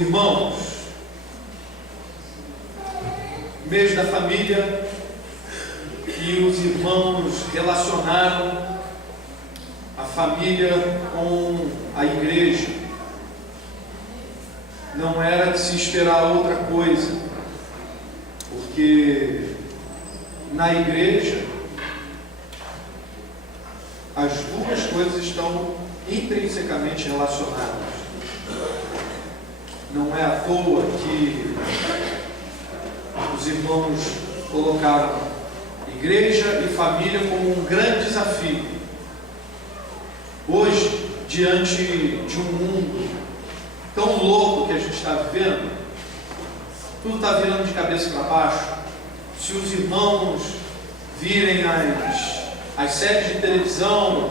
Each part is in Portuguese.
Irmãos, mês da família, e os irmãos relacionaram a família com a igreja. Não era de se esperar outra coisa, porque na igreja as duas coisas estão intrinsecamente relacionadas. Não é à toa que os irmãos colocaram igreja e família como um grande desafio. Hoje, diante de um mundo tão louco que a gente está vivendo, tudo está virando de cabeça para baixo. Se os irmãos virem as séries de televisão,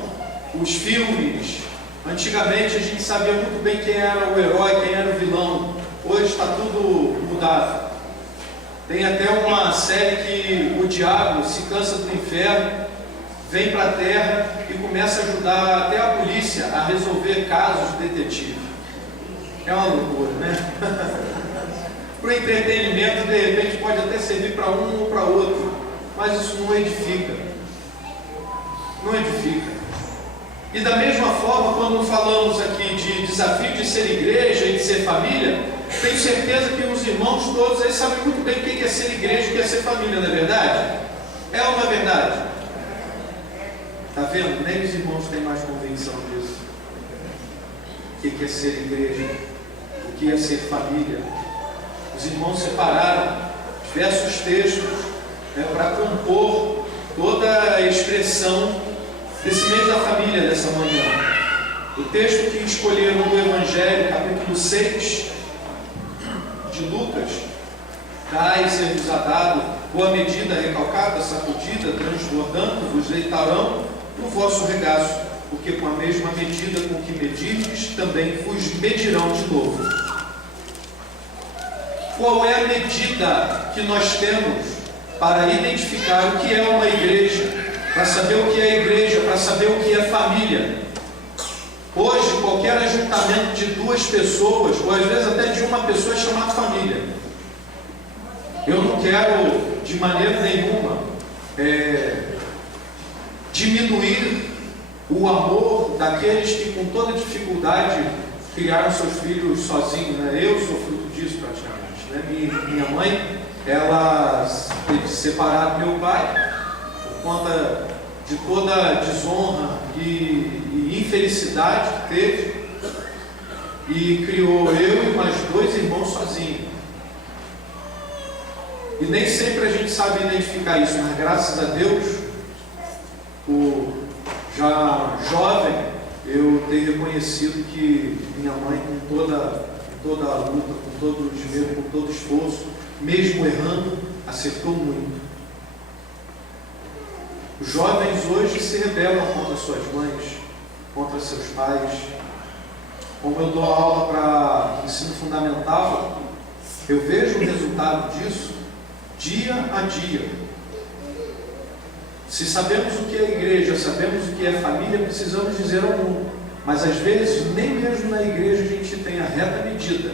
os filmes, antigamente a gente sabia muito bem quem era o herói, quem era o vilão. Hoje está tudo mudado. Tem até uma série que o diabo se cansa do inferno, vem para a terra e começa a ajudar até a polícia a resolver casos de detetive. É uma loucura, né? Para o entretenimento, de repente, pode até servir para um ou para outro, mas isso não edifica. Não edifica. E da mesma forma, quando falamos aqui de desafio de ser igreja e de ser família, tenho certeza que os irmãos todos eles sabem muito bem o que é ser igreja e o que é ser família, não é verdade? É ou não é verdade? Está vendo? Nem os irmãos têm mais convicção disso. O que é ser igreja? O que é ser família? Os irmãos separaram diversos textos para compor toda a expressão desse mês da família dessa manhã. O texto que escolheram do Evangelho, capítulo 6 de Lucas: dai ser-vos a dado, boa medida, recalcada, sacudida, transbordando, vos deitarão no vosso regaço, porque com a mesma medida com que medirdes, também vos medirão de novo. Qual é a medida que nós temos para identificar o que é uma igreja, para saber o que é igreja, para saber o que é família? Hoje, qualquer ajuntamento de duas pessoas, ou às vezes até de uma pessoa, é chamado família. Eu não quero, de maneira nenhuma, diminuir o amor daqueles que com toda dificuldade criaram seus filhos sozinhos, né? Eu sou fruto disso praticamente, né? Minha mãe, ela teve separado do meu pai por conta de toda a desonra e infelicidade que teve, e criou eu e mais dois irmãos sozinhos. E nem sempre a gente sabe identificar isso, mas graças a Deus, já jovem, eu tenho reconhecido que minha mãe, com toda a luta, com todo o esmero, com todo o esforço, mesmo errando, acertou muito. Os jovens hoje se rebelam contra suas mães, contra seus pais. Como eu dou aula para ensino fundamental, eu vejo o resultado disso dia a dia. Se sabemos o que é igreja, sabemos o que é família, precisamos dizer ao mundo. Mas às vezes, nem mesmo na igreja a gente tem a reta medida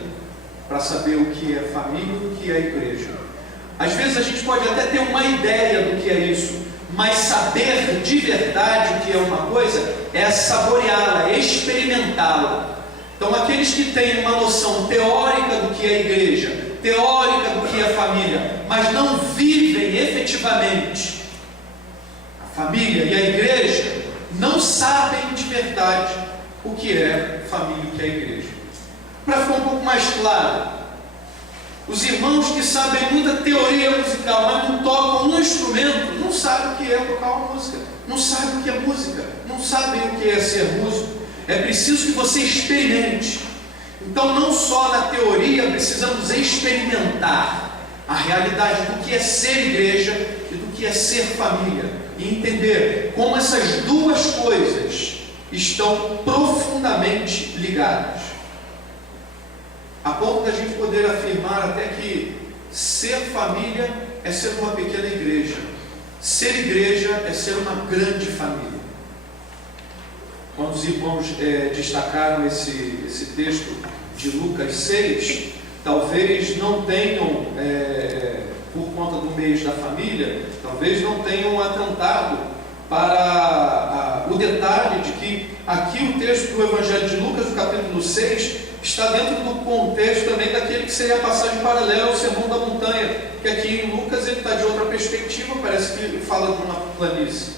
para saber o que é família e o que é igreja. Às vezes a gente pode até ter uma ideia do que é isso, mas saber de verdade o que é uma coisa é saboreá-la, é experimentá-la. Então, aqueles que têm uma noção teórica do que é igreja, teórica do que é família, mas não vivem efetivamente a família e a igreja, não sabem de verdade o que é família e o que é igreja. Para ficar um pouco mais claro, os irmãos que sabem muita teoria musical, mas não tocam um instrumento, não sabem o que é tocar uma música, não sabem o que é música, não sabem o que é ser músico. É preciso que você experimente. Então, não só na teoria, precisamos experimentar a realidade do que é ser igreja e do que é ser família, e entender como essas duas coisas estão profundamente ligadas, a ponto da gente poder afirmar até que ser família é ser uma pequena igreja, ser igreja é ser uma grande família. Quando os irmãos destacaram esse texto de Lucas 6, talvez não tenham, por conta do mês da família, talvez não tenham atentado para o detalhe de que aqui o texto do Evangelho de Lucas, o capítulo 6, está dentro do contexto também daquele que seria a passagem paralela ao Sermão da Montanha, que aqui em Lucas ele está de outra perspectiva, parece que ele fala de uma planície.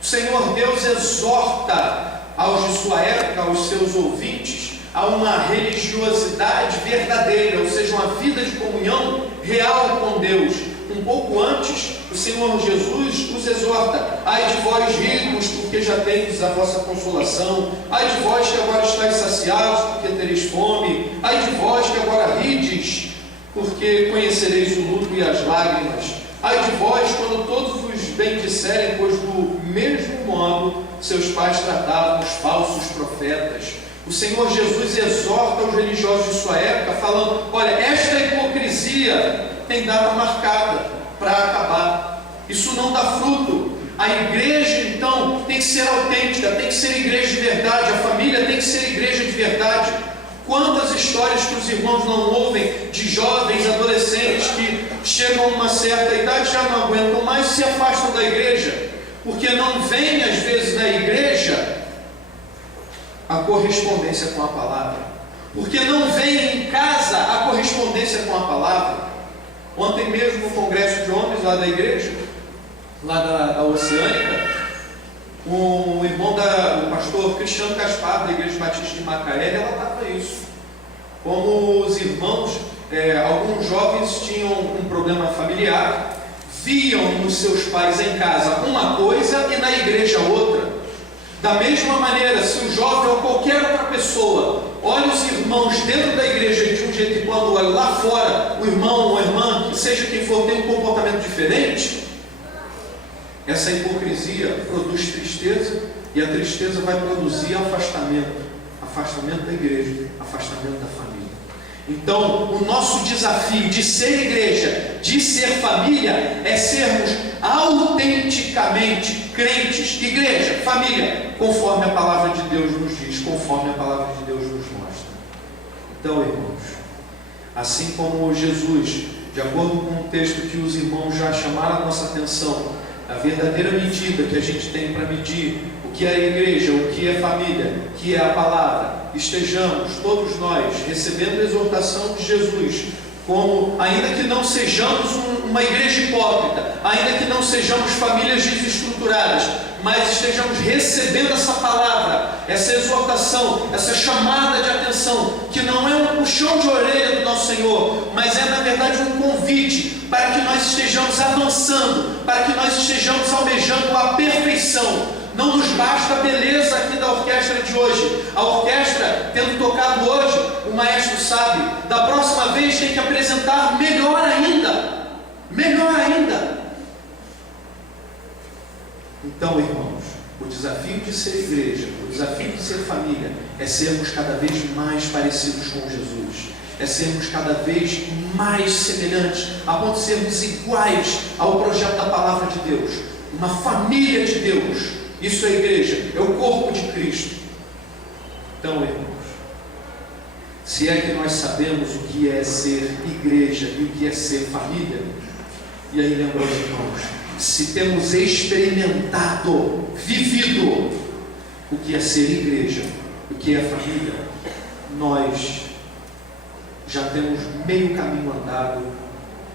O Senhor Deus exorta aos de sua época, aos seus ouvintes, a uma religiosidade verdadeira, ou seja, uma vida de comunhão real com Deus. Um pouco antes, o Senhor Jesus os exorta: ai de vós ricos, porque já tendes a vossa consolação; ai de vós que agora estáis saciados, porque tereis fome; ai de vós que agora rides, porque conhecereis o luto e as lágrimas; ai de vós quando todos vos bendisserem, pois do mesmo modo seus pais tratavam os falsos profetas. O Senhor Jesus exorta os religiosos de sua época, falando: olha, esta hipocrisia tem data marcada para acabar. Isso não dá fruto. A igreja, então, tem que ser autêntica, tem que ser igreja de verdade. A família tem que ser igreja de verdade. Quantas histórias que os irmãos não ouvem de jovens, adolescentes que chegam a uma certa idade, já não aguentam mais, se afastam da igreja, porque não vem às vezes na igreja a correspondência com a palavra, porque não vem em casa a correspondência com a palavra. Ontem mesmo no congresso de homens lá da igreja, lá da Oceânica, o irmão o pastor Cristiano Gaspar, da Igreja Batista de Macaé, relatava isso. Como os irmãos, alguns jovens tinham um problema familiar, viam nos seus pais em casa uma coisa e na igreja outra. Da mesma maneira, se o jovem ou qualquer outra pessoa olha os irmãos dentro da igreja de um jeito, e quando olha lá fora, o irmão ou a irmã, que seja quem for, tem um comportamento diferente, essa hipocrisia produz tristeza, e a tristeza vai produzir afastamento da igreja, afastamento da família. Então, o nosso desafio de ser igreja, de ser família, é sermos autenticamente crentes, igreja, família, conforme a palavra de Deus nos diz, conforme a palavra de Deus nos mostra. Então, irmãos, assim como Jesus, de acordo com o texto que os irmãos já chamaram a nossa atenção, a verdadeira medida que a gente tem para medir o que é a igreja, o que é família, o que é a palavra, estejamos todos nós recebendo a exortação de Jesus, como, ainda que não sejamos uma igreja hipócrita, ainda que não sejamos famílias desestruturadas, mas estejamos recebendo essa palavra, essa exortação, essa chamada de atenção, que não é um puxão de orelha do nosso Senhor, mas é na verdade um convite para que nós estejamos avançando, para que nós estejamos almejando a perfeição. Não nos basta a beleza aqui da orquestra de hoje. A orquestra, tendo tocado hoje, o maestro sabe, da próxima vez tem que apresentar melhor ainda. Melhor ainda. Então, irmãos, o desafio de ser igreja, o desafio de ser família, é sermos cada vez mais parecidos com Jesus. É sermos cada vez mais semelhantes, a ponto de sermos iguais ao projeto da palavra de Deus. Uma família de Deus. Isso é a igreja, é o corpo de Cristo. Então, irmãos, se é que nós sabemos o que é ser igreja e o que é ser família, e aí lembra os irmãos, se temos experimentado, vivido o que é ser igreja, o que é família, nós já temos meio caminho andado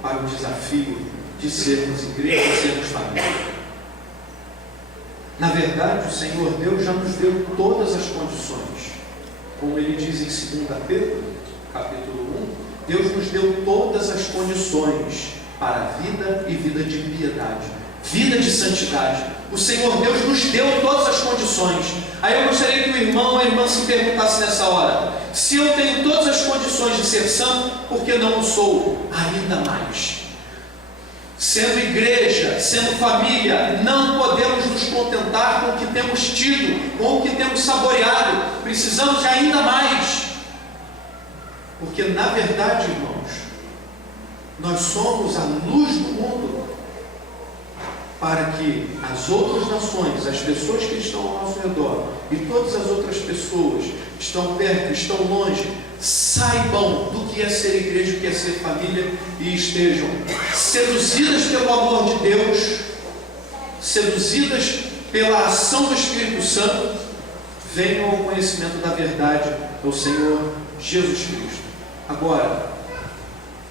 para o desafio de sermos igreja e sermos família. Na verdade, o Senhor Deus já nos deu todas as condições. Como ele diz em 2 Pedro, capítulo 1, Deus nos deu todas as condições para a vida e vida de piedade, vida de santidade. O Senhor Deus nos deu todas as condições. Aí eu gostaria que o irmão ou a irmã se perguntasse nessa hora: se eu tenho todas as condições de ser santo, por que não o sou ainda mais? Sendo igreja, sendo família, não podemos nos contentar com o que temos tido, com o que temos saboreado. Precisamos de ainda mais. Porque na verdade, irmãos, nós somos a luz do mundo. para que as outras nações, as pessoas que estão ao nosso redor e todas as outras pessoas que estão perto, que estão longe, saibam do que é ser igreja, o que é ser família, e estejam seduzidas pelo amor de Deus, seduzidas pela ação do Espírito Santo, venham ao conhecimento da verdade do Senhor Jesus Cristo. Agora,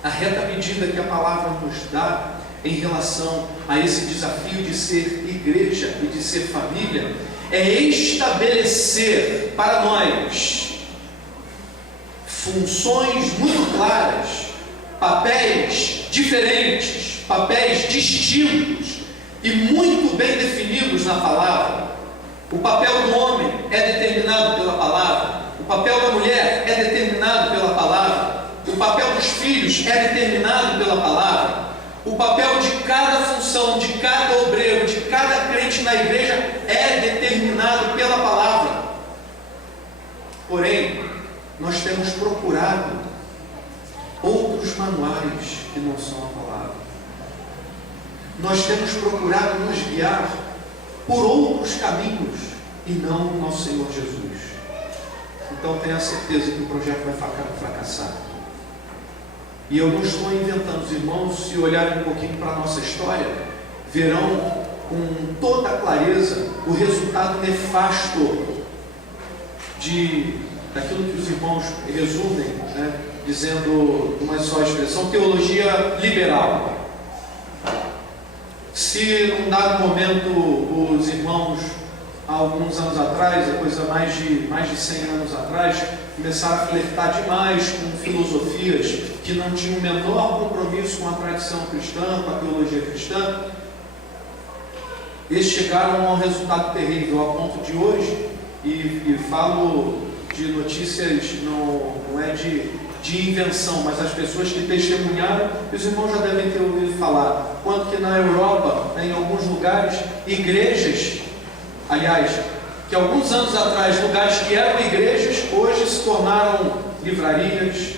a reta medida que a palavra nos dá em relação a esse desafio de ser igreja e de ser família é estabelecer para nós funções muito claras, papéis diferentes, papéis distintos e muito bem definidos na palavra. O papel do homem é determinado pela palavra, o papel da mulher é determinado pela palavra, o papel dos filhos é determinado pela palavra, o papel de cada função, de cada obreiro, de cada crente na igreja é determinado pela palavra. Porém, nós temos procurado outros manuais que não são a palavra. Nós temos procurado nos guiar por outros caminhos e não o nosso Senhor Jesus. Então tenha certeza que o projeto vai fracassar. E eu não estou inventando. Os irmãos, se olharem um pouquinho para a nossa história, verão com toda clareza o resultado nefasto daquilo que os irmãos resumem, né, dizendo uma só expressão, teologia liberal. Se num dado momento os irmãos, há alguns anos atrás, a coisa mais de 100 anos atrás, começaram a flertar demais com filosofias que não tinham o menor compromisso com a tradição cristã, com a teologia cristã, eles chegaram a um resultado terrível, ao ponto de hoje, e falo de notícias, não é de invenção, mas as pessoas que testemunharam, os irmãos já devem ter ouvido falar, quanto que na Europa, em alguns lugares, igrejas, aliás, que alguns anos atrás, lugares que eram igrejas, hoje se tornaram livrarias,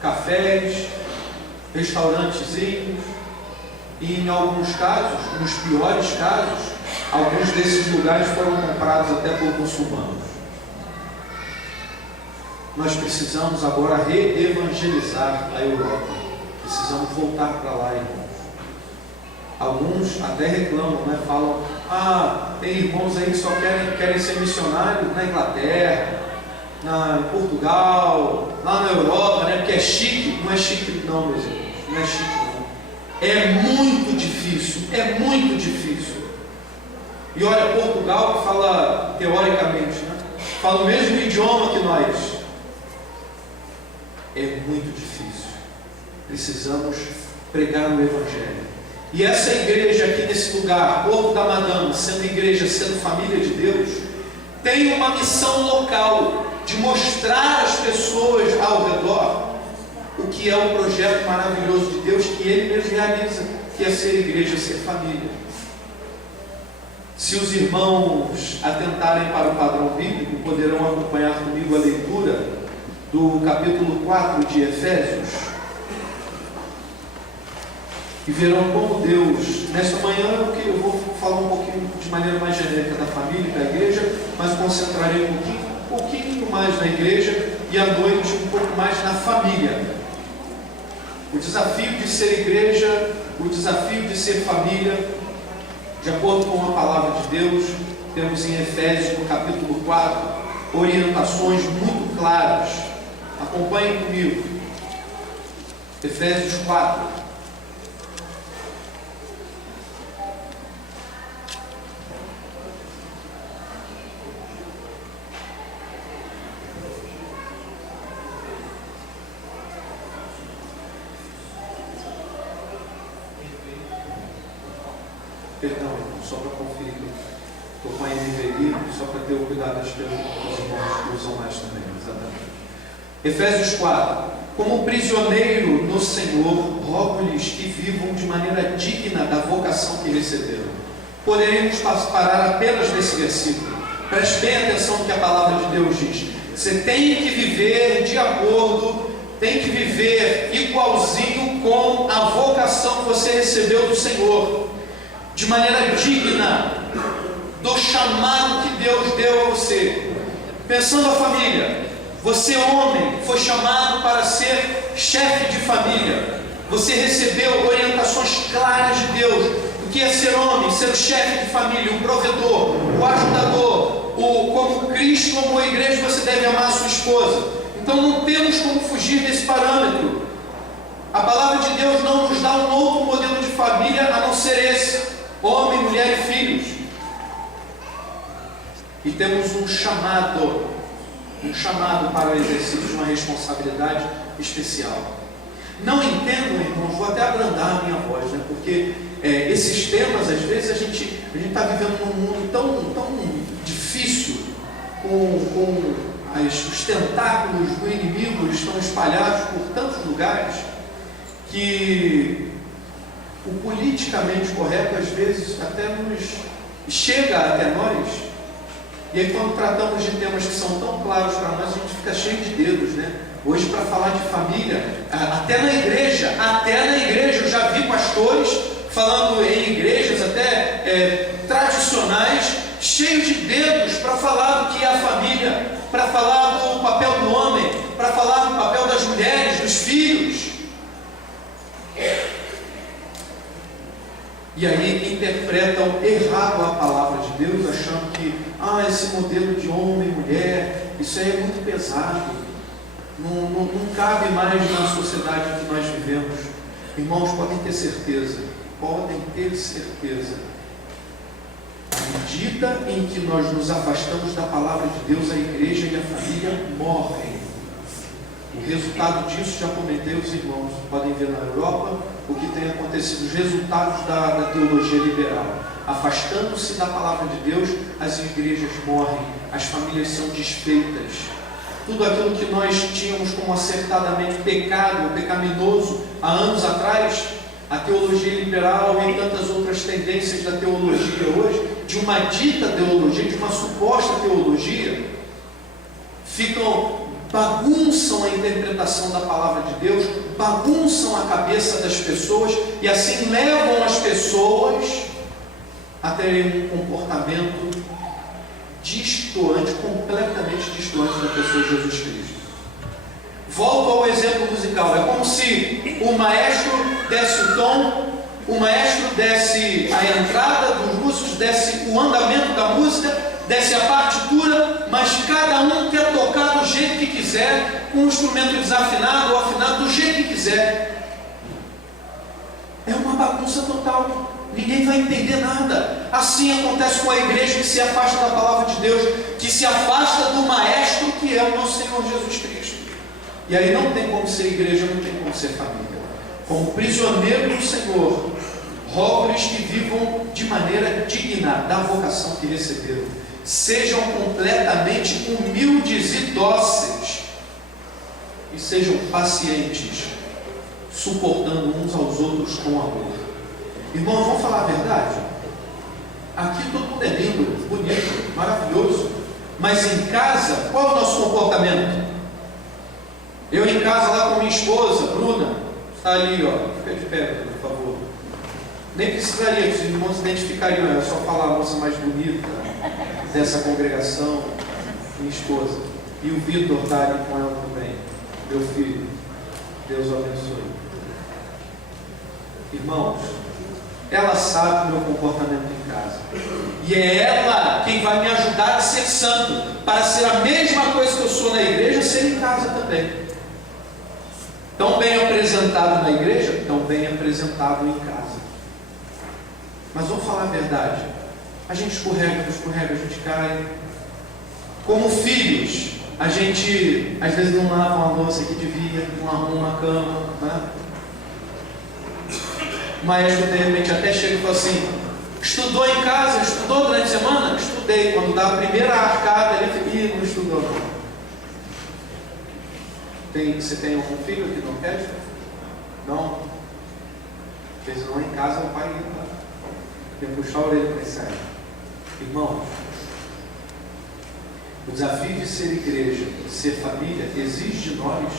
cafés, restaurantezinhos, e em alguns casos, nos piores casos, alguns desses lugares foram comprados até por muçulmanos. Nós precisamos agora re-evangelizar a Europa. Precisamos voltar para lá, irmãos. Alguns até reclamam, né? Falam, tem irmãos aí que só querem ser missionários na Inglaterra, em Portugal, lá na Europa, né? Porque é chique. Não é chique não, meus irmãos. Não é chique não. É muito difícil, é muito difícil. E olha, Portugal, que fala teoricamente, né? Fala o mesmo idioma que nós. É muito difícil. Precisamos pregar o Evangelho. E essa igreja aqui nesse lugar, Porto da Madama, sendo igreja, sendo família de Deus, tem uma missão local de mostrar às pessoas ao redor o que é o projeto maravilhoso de Deus que Ele mesmo realiza, que é ser igreja, ser família. Se os irmãos atentarem para o padrão bíblico, poderão acompanhar comigo a leitura do capítulo 4 de Efésios, e verão como Deus, nesta manhã eu vou falar um pouquinho de maneira mais genérica da família e da igreja, mas concentrarei um pouquinho mais na igreja, e à noite um pouco mais na família. O desafio de ser igreja, o desafio de ser família, de acordo com a palavra de Deus, temos em Efésios, no capítulo 4, orientações muito claras. Acompanhem comigo. Efésios 4. Perdão, só para conferir, estou com a NVI, só para ter o cuidado das perguntas que os irmãos que usam mais também, exatamente. Efésios 4. Como prisioneiro no Senhor, rogo-lhes que vivam de maneira digna da vocação que receberam. Poderemos parar apenas nesse versículo. Preste bem atenção no que a palavra de Deus diz. Você tem que viver de acordo, tem que viver igualzinho com a vocação que você recebeu do Senhor. de maneira digna do chamado que Deus deu a você. Pensando a família, você homem foi chamado para ser chefe de família. Você recebeu orientações claras de Deus. O que é ser homem? Ser o chefe de família, o provedor, o ajudador, como Cristo, como a igreja, você deve amar a sua esposa. Então não temos como fugir desse parâmetro. A palavra de Deus não nos dá um outro modelo de família a não ser esse: homem, mulher e filhos. E temos um chamado para o exercício de uma responsabilidade especial. Não entendo, irmãos, vou até abrandar a minha voz, né? Porque esses temas, às vezes, a gente está vivendo num mundo tão difícil, com os tentáculos do inimigo estão espalhados por tantos lugares, que o politicamente correto, às vezes, até chega até nós. E aí, quando tratamos de temas que são tão claros para nós, a gente fica cheio de dedos, né? Hoje, para falar de família, até na igreja, eu já vi pastores falando em igrejas até tradicionais, cheios de dedos para falar do que é a família, para falar do papel do homem, para falar do papel das mulheres, dos filhos. E aí interpretam errado a palavra de Deus, achando que esse modelo de homem e mulher, isso aí é muito pesado, não cabe mais na sociedade em que nós vivemos. Irmãos, podem ter certeza, à medida em que nós nos afastamos da palavra de Deus, a igreja e a família morrem. O resultado disso, já comentei, os irmãos podem ver na Europa o que tem acontecido, os resultados da teologia liberal. Afastando-se da palavra de Deus, as igrejas morrem, as famílias são desfeitas. Tudo aquilo que nós tínhamos como acertadamente pecado, pecaminoso, há anos atrás, a teologia liberal e tantas outras tendências da teologia hoje, de uma dita teologia, de uma suposta teologia, bagunçam a interpretação da palavra de Deus, bagunçam a cabeça das pessoas e assim levam as pessoas a terem um comportamento completamente distoante da pessoa de Jesus Cristo. Volto ao exemplo musical. É como se o maestro desse o tom, o maestro desse a entrada dos músicos, desse o andamento da música, desse a partitura, mas cada um quer tocar do jeito que quiser, com um instrumento desafinado ou afinado, do jeito que quiser. É uma bagunça total. Ninguém vai entender nada. Assim acontece com a igreja que se afasta da palavra de Deus, que se afasta do maestro que é o nosso Senhor Jesus Cristo. E aí não tem como ser igreja, não tem como ser família. Como prisioneiro do Senhor, rogo-lhes que vivam de maneira digna da vocação que receberam. Sejam completamente humildes e dóceis, e sejam pacientes, suportando uns aos outros com amor. Irmãos, vamos falar a verdade? Aqui todo mundo é lindo, bonito, maravilhoso, mas em casa, qual é o nosso comportamento? Eu em casa lá com minha esposa, Bruna, está ali, fica de pé, por favor. Nem precisaria, os irmãos se identificariam, é só falar a moça mais bonita dessa congregação, minha esposa. E o Vitor está ali com ela também, meu filho. Deus o abençoe. Irmãos, ela sabe o meu comportamento em casa. E é ela quem vai me ajudar a ser santo, para ser a mesma coisa que eu sou na igreja, ser em casa também. Tão bem apresentado na igreja, tão bem apresentado em casa. Mas vamos falar a verdade. A gente escorrega, a gente cai. Como filhos, a gente às vezes não lava uma louça que devia, não arruma uma cama, né? O maestro de repente até chega e fala assim: estudou em casa? Estudou durante a semana? Estudei. Quando dá a primeira arcada, ele fica: não estudou não. Você tem algum filho que não quer? Não? Porque senão em casa o pai tem que puxar a orelha para esse aí. Irmãos, o desafio de ser igreja, de ser família, exige de nós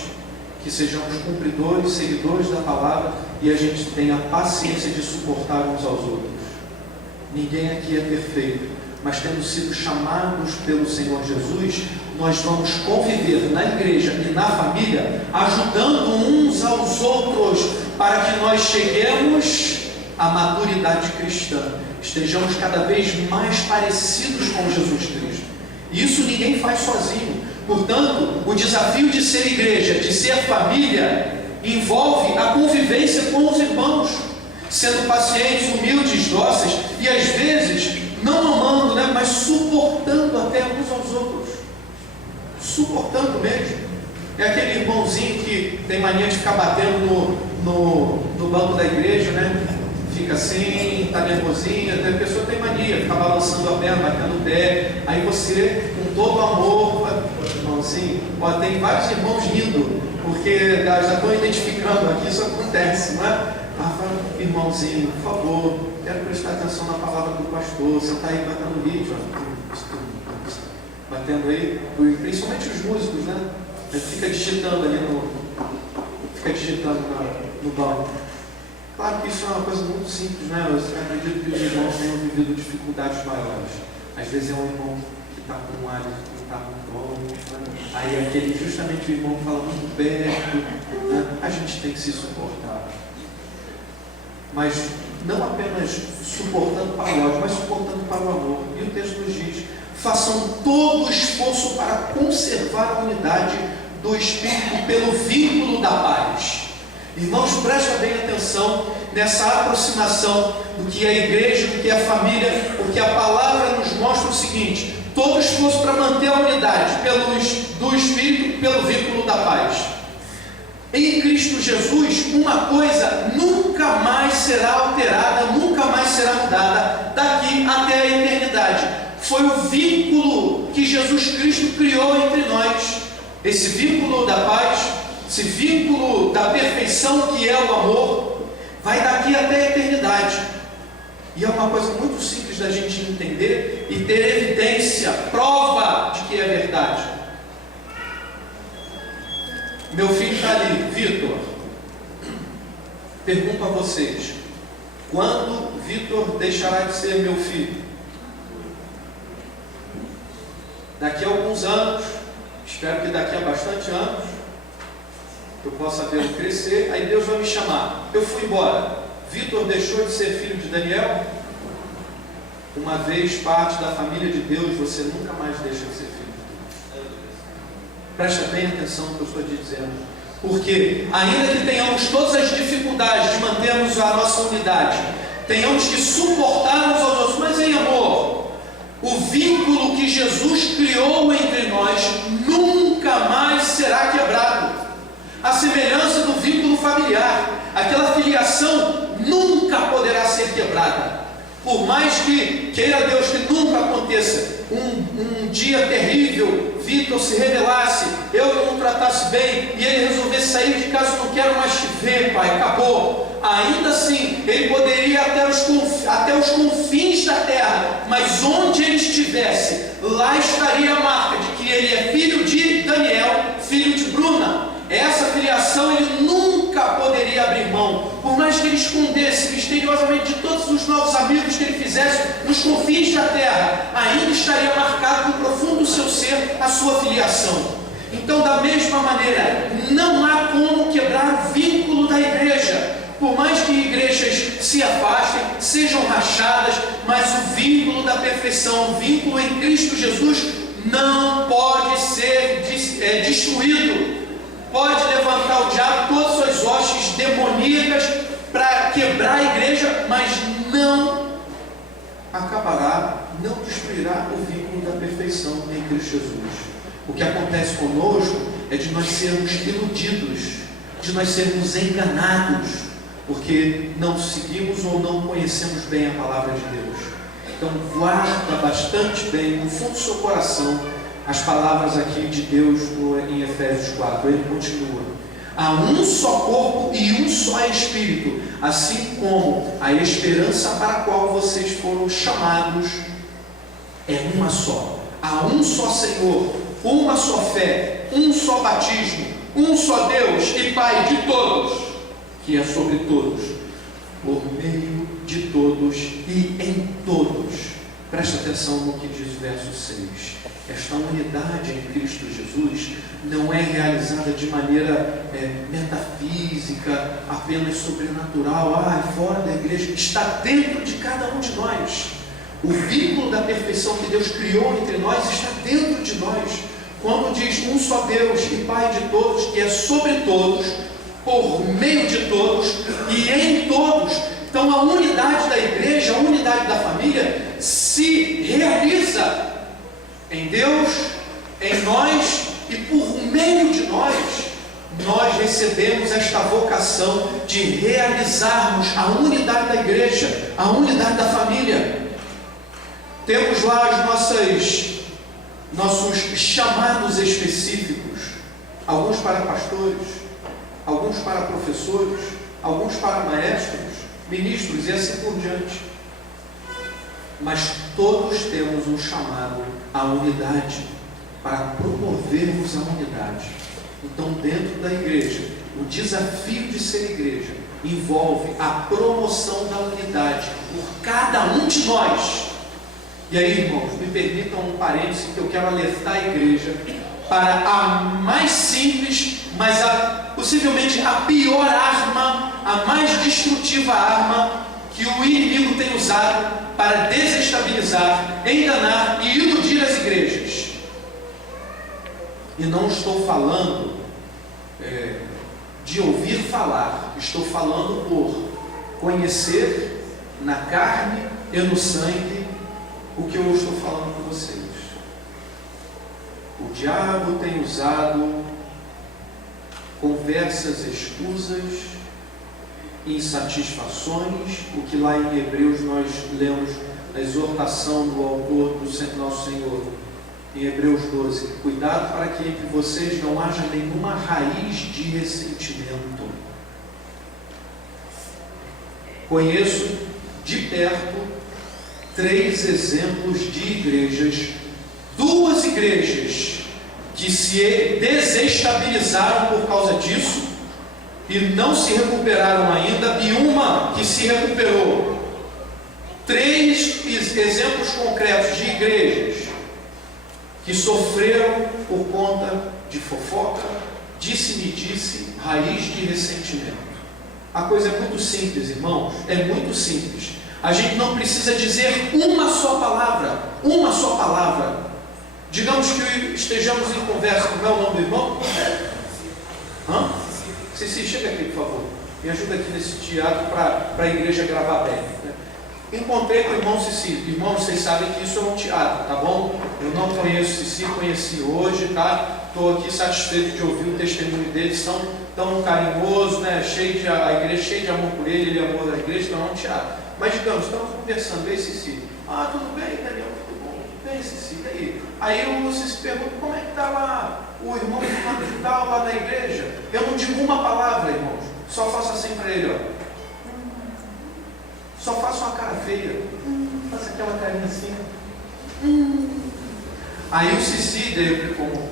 que sejamos cumpridores, seguidores da palavra, e a gente tenha a paciência de suportar uns aos outros. ninguém aqui é perfeito, mas tendo sido chamados pelo Senhor Jesus, nós vamos conviver na igreja e na família, ajudando uns aos outros, para que nós cheguemos à maturidade cristã, estejamos cada vez mais parecidos com Jesus Cristo. Isso ninguém faz sozinho. Portanto, o desafio de ser igreja, de ser família, envolve a convivência com os irmãos, sendo pacientes, humildes, dóceis e às vezes não amando, mas suportando até uns aos outros, suportando mesmo. É aquele irmãozinho que tem mania de ficar batendo no banco da igreja, fica assim, está nervosinho, até a pessoa tem mania, fica balançando a perna, batendo o pé, aí você, com todo amor, irmãozinho, tem vários irmãos rindo, porque já estão identificando aqui, isso acontece, não é? Irmãozinho, por favor, quero prestar atenção na palavra do pastor, você está aí batendo o vídeo, batendo aí, principalmente os músicos, fica digitando ali no banco. Claro que isso é uma coisa muito simples, Eu acredito que os irmãos tenham vivido dificuldades maiores. Às vezes é um irmão que está com um ar, que está com um tom, aí aquele, justamente o irmão fala muito perto, a gente tem que se suportar. Mas não apenas suportando para o ódio, mas suportando para o amor. E o texto nos diz: façam todo o esforço para conservar a unidade do Espírito pelo vínculo da paz. Irmãos, prestem bem atenção nessa aproximação do que é a igreja, do que é a família, porque a palavra nos mostra o seguinte: todo o esforço para manter a unidade do Espírito pelo vínculo da paz. Em Cristo Jesus, uma coisa nunca mais será alterada, nunca mais será mudada daqui até a eternidade. Foi o vínculo que Jesus Cristo criou entre nós. Esse vínculo da paz, esse vínculo da perfeição que é o amor, vai daqui até a eternidade. E é uma coisa muito simples da gente entender e ter evidência, prova de que é verdade. Meu filho está ali, Vitor. Pergunto a vocês: quando Vitor deixará de ser meu filho? Daqui a alguns anos, espero que daqui a bastante anos, eu possa vê-lo crescer, aí Deus vai me chamar. Eu fui embora. Vitor deixou de ser filho de Daniel? Uma vez parte da família de Deus, você nunca mais deixa de ser filho. Presta bem atenção no que eu estou te dizendo. Porque, ainda que tenhamos todas as dificuldades de mantermos a nossa unidade, tenhamos que suportar uns aos outros, mas em amor, o vínculo que Jesus criou entre nós nunca mais será quebrado. A semelhança do vínculo familiar, aquela filiação nunca poderá ser quebrada. Por mais que queira Deus que nunca aconteça um dia terrível, Vitor se rebelasse, eu não o tratasse bem e ele resolvesse sair de casa: não quero mais te ver, pai, acabou. Ainda assim, ele poderia ir até os confins da terra, mas onde ele estivesse, lá estaria a marca de que ele é filho de Daniel, filho de Bruna. Essa filiação ele nunca poderia abrir mão, por mais que ele escondesse misteriosamente de todos os novos amigos que ele fizesse nos confins da terra, ainda estaria marcado no profundo do seu ser a sua filiação. Então, da mesma maneira, não há como quebrar o vínculo da igreja. Por mais que igrejas se afastem, sejam rachadas, mas o vínculo da perfeição, o vínculo em Cristo Jesus, não pode ser destruído. Pode levantar o diabo todas as suas hostes demoníacas para quebrar a igreja, mas não acabará, não destruirá o vínculo da perfeição em Cristo Jesus. O que acontece conosco é de nós sermos iludidos, de nós sermos enganados, porque não seguimos ou não conhecemos bem a palavra de Deus. Então guarda bastante bem no fundo do seu coração as palavras aqui de Deus em Efésios 4. Ele continua: há um só corpo e um só Espírito, assim como a esperança para a qual vocês foram chamados é uma só. Há um só Senhor, uma só fé, um só batismo, um só Deus e Pai de todos, que é sobre todos, por meio de todos e em todos. Presta atenção no que diz o verso 6. Esta unidade em Cristo Jesus não é realizada de maneira metafísica, apenas sobrenatural, fora da igreja. Está dentro de cada um de nós. O vínculo da perfeição que Deus criou entre nós está dentro de nós. Quando diz um só Deus e Pai de todos, que é sobre todos, por meio de todos e em todos. Então a unidade da igreja, a unidade da família se realiza em Deus, em nós e por meio de nós recebemos esta vocação de realizarmos a unidade da igreja, a unidade da família. Temos lá nossos chamados específicos, alguns para pastores, alguns para professores, alguns para maestros, ministros e assim por diante. Mas todos temos um chamado à unidade, para promovermos a unidade. Então, dentro da igreja, o desafio de ser igreja envolve a promoção da unidade por cada um de nós. E aí, irmãos, me permitam um parêntese que eu quero alertar a igreja para a mais simples, mas possivelmente a pior arma, a mais destrutiva arma que o inimigo tem usado para desestabilizar, enganar e iludir as igrejas. E não estou falando de ouvir falar, estou falando por conhecer na carne e no sangue o que eu estou falando com vocês. O diabo tem usado conversas escusas, insatisfações, o que lá em Hebreus nós lemos a exortação do autor do nosso Senhor, em Hebreus 12, cuidado para que entre vocês não haja nenhuma raiz de ressentimento. Conheço de perto 3 exemplos de igrejas, 2 igrejas que se desestabilizaram por causa disso e não se recuperaram ainda, e uma que se recuperou. 3 exemplos concretos de igrejas que sofreram por conta de fofoca, disse-me-disse, raiz de ressentimento. A coisa é muito simples, irmãos, é muito simples. A gente não precisa dizer uma só palavra. Digamos que estejamos em conversa. Como é o nome do irmão? Cici, chega aqui, por favor. Me ajuda aqui nesse teatro para a igreja gravar bem. Encontrei com o irmão Cici. Irmão, vocês sabem que isso é um teatro, tá bom? Eu não conheço Cici, conheci hoje, tá? Estou aqui satisfeito de ouvir o testemunho dele. São tão carinhoso, né? A igreja cheia de amor por ele amor da igreja, então é um teatro. Mas digamos, estamos conversando, ei Cici, tudo bem, Daniel, tudo bom, bem Cici, e aí? Aí o Cici pergunta, como é que está lá o irmão que está lá na igreja? Eu não digo uma palavra, irmãos, só faço assim para ele, ó. Só faço uma cara feia, faço aquela carinha assim. Aí o Cici, como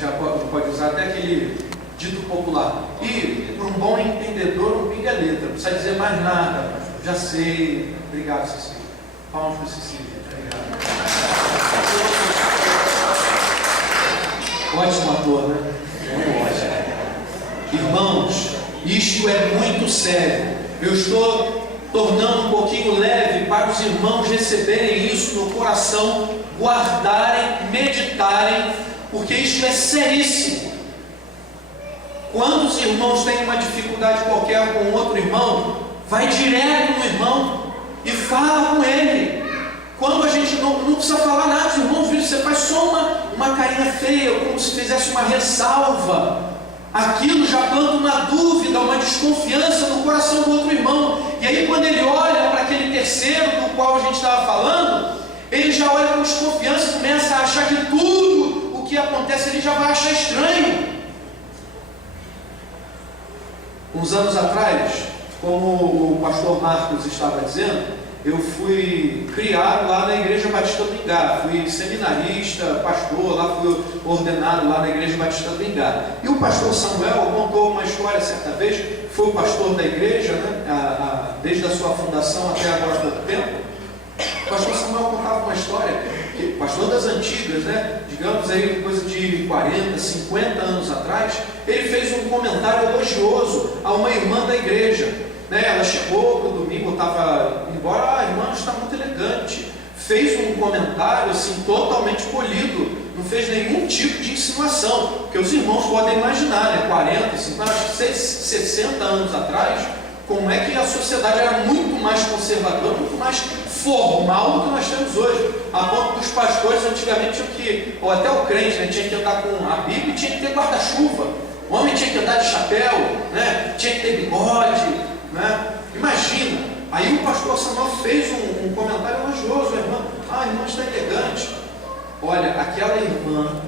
já pode usar até aquele dito popular, e para um bom entendedor, um pinga letra, não precisa dizer mais nada. Já sei. Obrigado, Cici. Palmas para o Cici. Obrigado. Ótimo ator, né? Ótimo. Irmãos, isto é muito sério. Eu estou tornando um pouquinho leve para os irmãos receberem isso no coração, guardarem, meditarem, porque isto é seríssimo. Quando os irmãos têm uma dificuldade qualquer com outro irmão, vai direto no irmão e fala com ele. Quando a gente não precisa falar nada, os irmãos, você faz só uma carinha feia, como se fizesse uma ressalva. Aquilo já planta uma dúvida, uma desconfiança no coração do outro irmão. E aí quando ele olha para aquele terceiro do qual a gente estava falando, ele já olha com desconfiança e começa a achar que tudo o que acontece ele já vai achar estranho. Uns anos atrás, como o pastor Marcos estava dizendo, eu fui criado lá na Igreja Batista do Ingá, fui seminarista, pastor, lá fui ordenado lá na Igreja Batista do Ingá. E o pastor Samuel contou uma história certa vez, foi o pastor da igreja, né, desde a sua fundação até agora há pouco tempo. O pastor Samuel contava uma história, pastor das antigas, né, digamos aí, coisa de 40, 50 anos atrás, ele fez um comentário elogioso a uma irmã da igreja. Ela chegou para o domingo, estava embora, a irmã está muito elegante, fez um comentário assim, totalmente polido, não fez nenhum tipo de insinuação, porque os irmãos podem imaginar, né, 40, 50, 60 anos atrás, como é que a sociedade era muito mais conservadora, muito mais formal do que nós temos hoje, a ponto dos pastores antigamente tinham que, ou até o crente, né, tinha que andar com a Bíblia e tinha que ter guarda-chuva, o homem tinha que andar de chapéu, né, tinha que ter bigode, né? Imagina, aí o pastor Samuel fez um comentário elogioso, a irmã está elegante. Olha, aquela irmã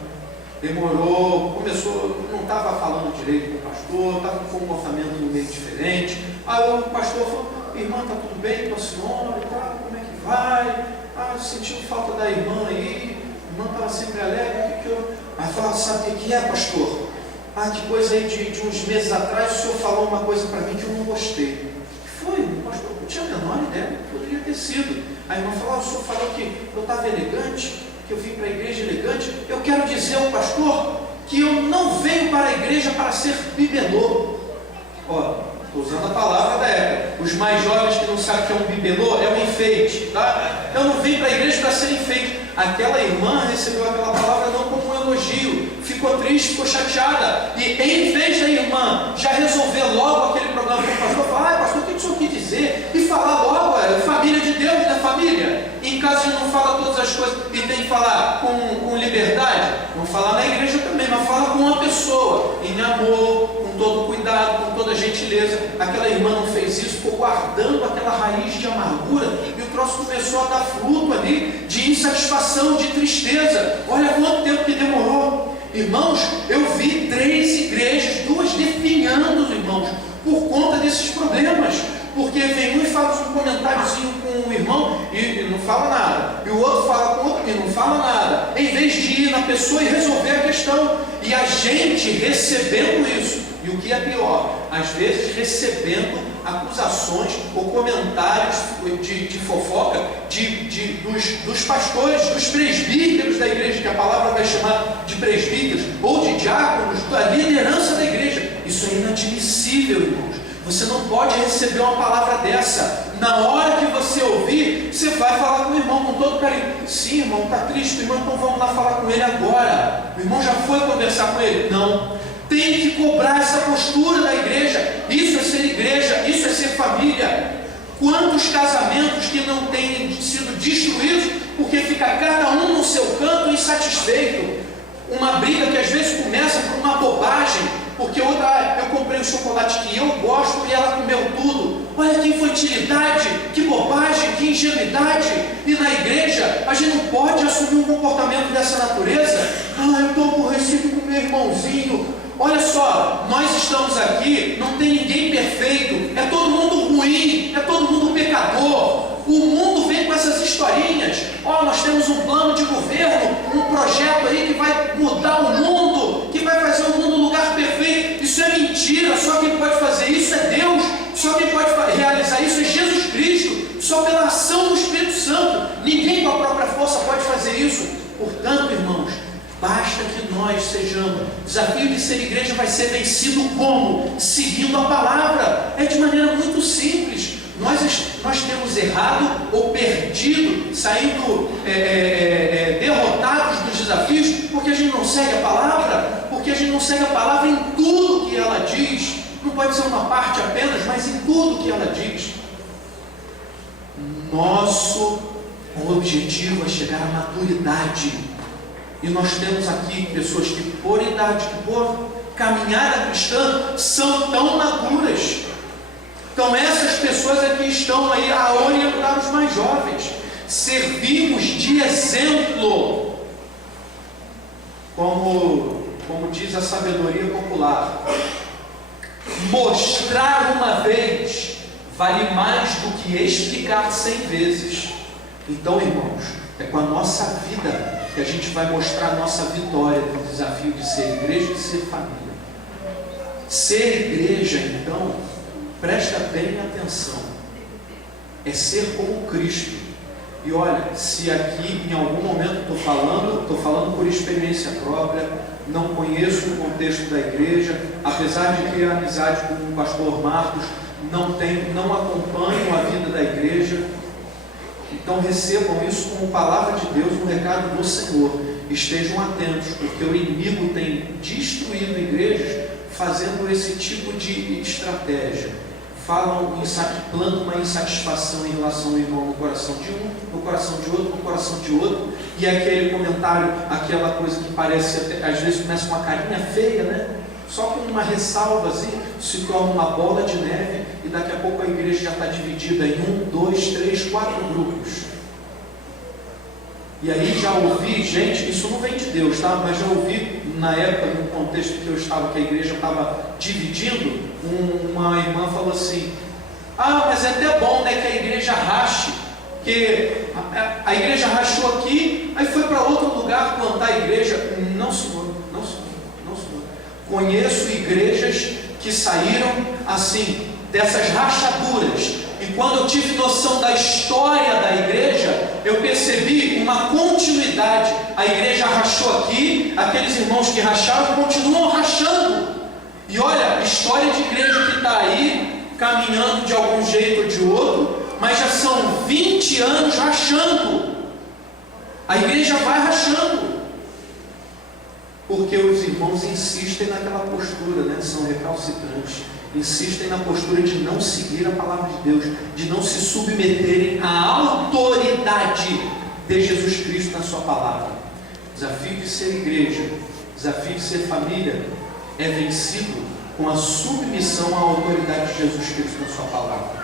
demorou, começou, não estava falando direito com o pastor, estava com um comportamento meio diferente. Aí o pastor falou, irmã, está tudo bem com a senhora e tal, como é que vai? Sentiu falta da irmã aí, a irmã estava sempre alegre, Aí falou, sabe o que é, pastor? Que coisa aí de uns meses atrás, o senhor falou uma coisa para mim que eu não gostei. Foi, pastor, não tinha a menor ideia do que poderia ter sido. A irmã falou, o senhor falou que eu estava elegante, que eu vim para a igreja elegante. Eu quero dizer ao pastor que eu não venho para a igreja para ser bibelô. Estou usando a palavra da época. Os mais jovens que não sabem o que é um bibelô, é um enfeite, tá? Eu não vim para a igreja para ser enfeite. Aquela irmã recebeu aquela palavra não como um elogio, ficou triste, ficou chateada, e em vez da irmã já resolver logo aquele problema com o pastor, falar, pastor, o que o senhor quis dizer? E falar logo, família de Deus, né, família? Em casa a gente não fala todas as coisas e tem que falar com liberdade, não falar na igreja também, mas fala com uma pessoa, em amor, com todo cuidado, com toda gentileza. Aquela irmã não fez isso, ficou guardando aquela raiz de amargura, e o troço começou a dar fruto ali, de insatisfação, de tristeza. Olha quanto tempo que demorou. Irmãos, eu vi 3 igrejas, 2 definhando, irmãos, por conta desses problemas. Porque vem um e faz um comentáriozinho com o irmão e não fala nada, e o outro fala com o outro e não fala nada, em vez de ir na pessoa e resolver a questão. E a gente recebendo isso, e o que é pior, às vezes recebendo acusações ou comentários de fofoca dos pastores, dos presbíteros da igreja, que a palavra vai chamar de presbíteros, ou de diáconos, da liderança da igreja. Isso é inadmissível, irmãos. Você não pode receber uma palavra dessa. Na hora que você ouvir, você vai falar com o irmão com todo carinho. Sim, irmão, está triste, irmão, então vamos lá falar com ele agora. O irmão já foi conversar com ele? Não. Tem que cobrar essa postura da igreja. Isso é ser igreja, isso é ser família. Quantos casamentos que não têm sido destruídos porque fica cada um no seu canto insatisfeito. Uma briga que às vezes começa por uma bobagem, porque outra, eu comprei um chocolate que eu gosto e ela comeu tudo. Olha que infantilidade, que bobagem, que ingenuidade. E na igreja a gente não pode assumir um comportamento dessa natureza. Eu estou aborrecido com meu irmãozinho. Olha só, nós estamos aqui, não tem ninguém perfeito, é todo mundo ruim, é todo mundo pecador. O mundo vem com essas historinhas. Nós temos um plano de governo, um projeto aí que vai mudar o mundo, que vai fazer o mundo um lugar perfeito. Isso é mentira. Só quem pode fazer isso é Deus. Só quem pode realizar isso é Jesus Cristo. Só pela ação do Espírito Santo. Ninguém com a própria força pode fazer isso. Portanto, irmãos, basta que nós sejamos. O desafio de ser igreja vai ser vencido como? Seguindo a palavra. É de maneira muito simples. Nós temos errado ou perdido, saindo derrotados dos desafios, porque a gente não segue a palavra, porque a gente não segue a palavra em tudo que ela diz. Não pode ser uma parte apenas, mas em tudo que ela diz. Nosso objetivo é chegar à maturidade. E nós temos aqui pessoas que por idade, que por caminhada cristã, são tão maduras. Então essas pessoas aqui estão aí a orientar os mais jovens. Servimos de exemplo, como diz a sabedoria popular. Mostrar uma vez, vale mais do que explicar 100 vezes. Então, irmãos, é com a nossa vida que a gente vai mostrar a nossa vitória no desafio de ser igreja e ser família. Ser igreja, então, presta bem atenção, é ser como Cristo. E olha, se aqui em algum momento estou falando por experiência própria, não conheço o contexto da igreja, apesar de ter amizade com o pastor Marcos, não acompanho a vida da igreja. Então recebam isso como palavra de Deus, um recado do Senhor. Estejam atentos, porque o inimigo tem destruído igrejas fazendo esse tipo de estratégia. Plantam uma insatisfação em relação ao irmão no coração de um, no coração de outro, no coração de outro, e aquele comentário, aquela coisa que parece, às vezes começa com uma carinha feia, né? Só com uma ressalva assim, se torna uma bola de neve, e daqui a pouco a igreja já está dividida em 1, 2, 3, 4 grupos. E aí já ouvi, gente, isso não vem de Deus, tá? Mas já ouvi na época, no contexto que eu estava, que a igreja estava dividindo, uma irmã falou assim: ah, mas é até bom, né, que a igreja rache, que a igreja rachou aqui, aí foi para outro lugar plantar a igreja. Não, senhor, não, senhor, não, senhor. Conheço igrejas que saíram assim, dessas rachaduras. E quando eu tive noção da história da igreja, eu percebi uma continuidade. A igreja rachou aqui, aqueles irmãos que racharam continuam rachando. E olha, história de igreja que está aí, caminhando de algum jeito ou de outro, mas já são 20 anos rachando. A igreja vai rachando. Porque os irmãos insistem naquela postura, né? São recalcitrantes. Insistem na postura de não seguir a palavra de Deus, de não se submeterem à autoridade de Jesus Cristo na sua palavra. O desafio de ser igreja, o desafio de ser família, é vencido com a submissão à autoridade de Jesus Cristo na sua palavra.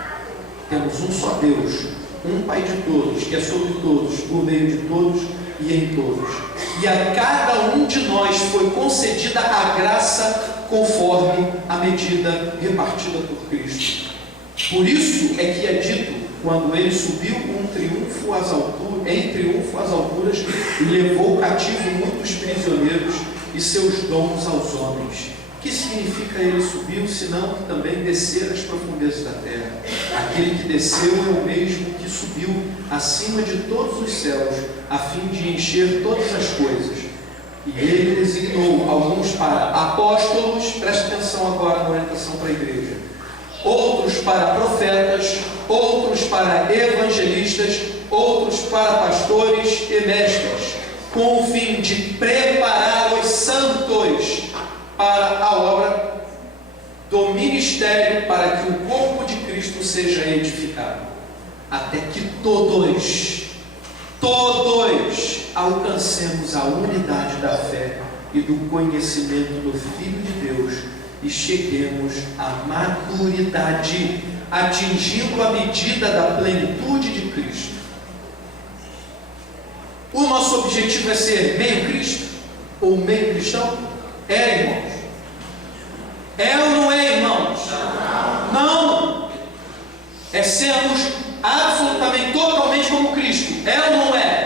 Temos um só Deus, um Pai de todos, que é sobre todos, por meio de todos e em todos. E a cada um de nós foi concedida a graça conforme a medida repartida por Cristo. Por isso é que é dito, quando ele subiu em triunfo às alturas, levou cativo muitos prisioneiros e seus dons aos homens. O que significa ele subiu, senão que também descer às profundezas da terra? Aquele que desceu é o mesmo que subiu acima de todos os céus, a fim de encher todas as coisas. E ele designou alguns para apóstolos, preste atenção agora na orientação para a igreja, outros para profetas, outros para evangelistas, outros para pastores e mestres, com o fim de preparar os santos para a obra do ministério, para que o corpo de Cristo seja edificado, até que todos alcancemos a unidade da fé e do conhecimento do Filho de Deus e cheguemos à maturidade, atingindo a medida da plenitude de Cristo. O nosso objetivo é ser meio Cristo ou meio cristão? É, irmãos? É ou não é, irmãos? Não! É sermos absolutamente, totalmente como Cristo. É ou não é?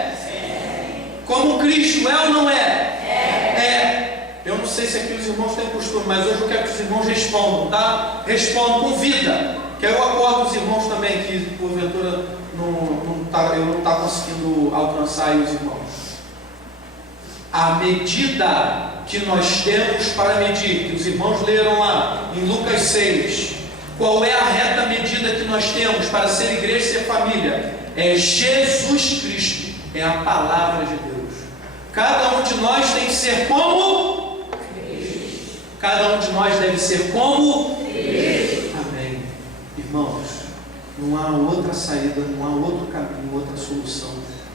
Como Cristo, é ou não é? É. Eu não sei se aqui os irmãos têm costume, mas hoje eu quero que os irmãos respondam, tá? Respondam com vida. Que eu acordo os irmãos também, que porventura eu não está conseguindo alcançar aí os irmãos. A medida que nós temos para medir, que os irmãos leram lá em Lucas 6, qual é a reta medida que nós temos para ser igreja e ser família? É Jesus Cristo, é a palavra de Deus. Cada um de nós tem que ser como Cristo. Cada um de nós deve ser como Cristo. Amém. Irmãos, não há outra saída, não há outro caminho, outra solução,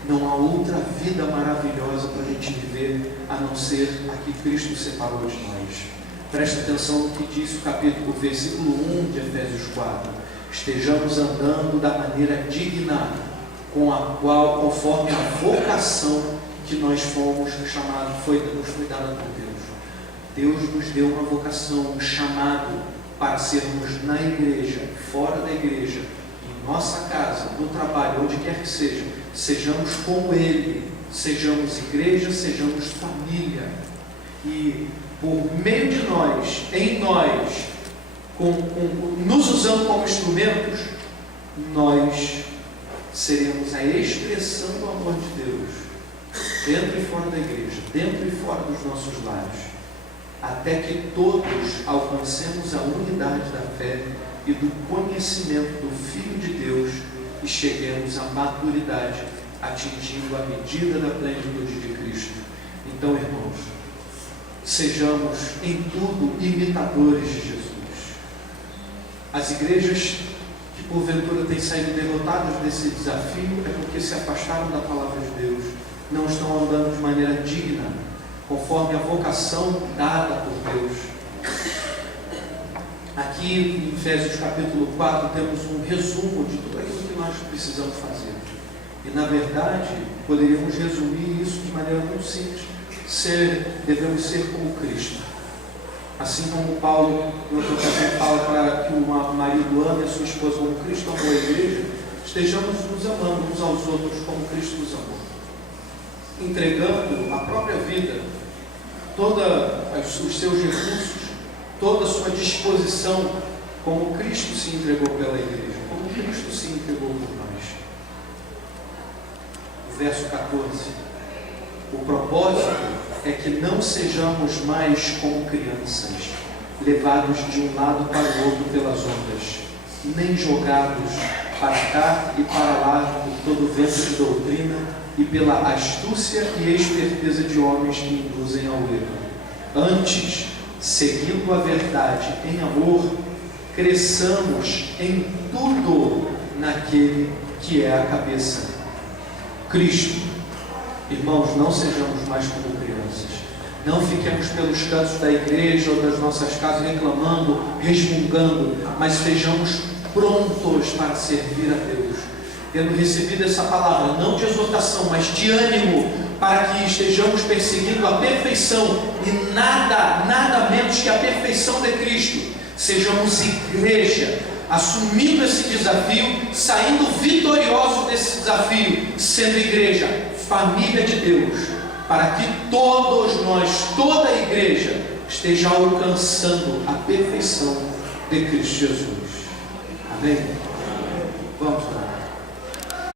não há outra vida maravilhosa para a gente viver a não ser a que Cristo separou de nós. Preste atenção no que diz o versículo 1 de Efésios 4. Estejamos andando da maneira digna, com a qual, conforme a vocação que nós fomos chamados, nos foi dada por Deus. Deus nos deu uma vocação, um chamado, para sermos na igreja, fora da igreja, em nossa casa, no trabalho, onde quer que seja, sejamos como Ele, sejamos igreja, sejamos família, e por meio de nós, em nós, nos usando como instrumentos, nós seremos a expressão do amor de Deus, dentro e fora da igreja, dentro e fora dos nossos lares, até que todos alcancemos a unidade da fé e do conhecimento do Filho de Deus e cheguemos à maturidade, atingindo a medida da plenitude de Cristo. Então, irmãos, sejamos em tudo imitadores de Jesus. As igrejas que porventura têm saído derrotadas desse desafio é porque se afastaram da palavra de Deus, não estão andando de maneira digna, conforme a vocação dada por Deus. Aqui em Efésios capítulo 4 temos um resumo de tudo aquilo que nós precisamos fazer. E na verdade, poderíamos resumir isso de maneira muito simples. Devemos ser como Cristo. Assim como Paulo, em outra ocasião, fala para que o marido ame a sua esposa como Cristo amou a igreja, estejamos nos amando uns aos outros como Cristo nos amou, entregando a própria vida, todos os seus recursos, toda a sua disposição, como Cristo se entregou pela igreja, como Cristo se entregou por nós. Verso 14: o propósito é que não sejamos mais como crianças, levados de um lado para o outro pelas ondas, nem jogados para cá e para lá por todo vento de doutrina e pela astúcia e esperteza de homens que induzem ao erro. Antes, seguindo a verdade em amor, cresçamos em tudo naquele que é a cabeça, Cristo. Irmãos, não sejamos mais como crianças. Não fiquemos pelos cantos da igreja ou das nossas casas reclamando, resmungando, mas estejamos prontos para servir a Deus, tendo recebido essa palavra, não de exortação, mas de ânimo, para que estejamos perseguindo a perfeição, e nada menos que a perfeição de Cristo. Sejamos igreja, assumindo esse desafio, saindo vitoriosos desse desafio, sendo igreja, família de Deus, para que todos nós, toda a igreja, esteja alcançando a perfeição de Cristo Jesus. Amém? Vamos lá.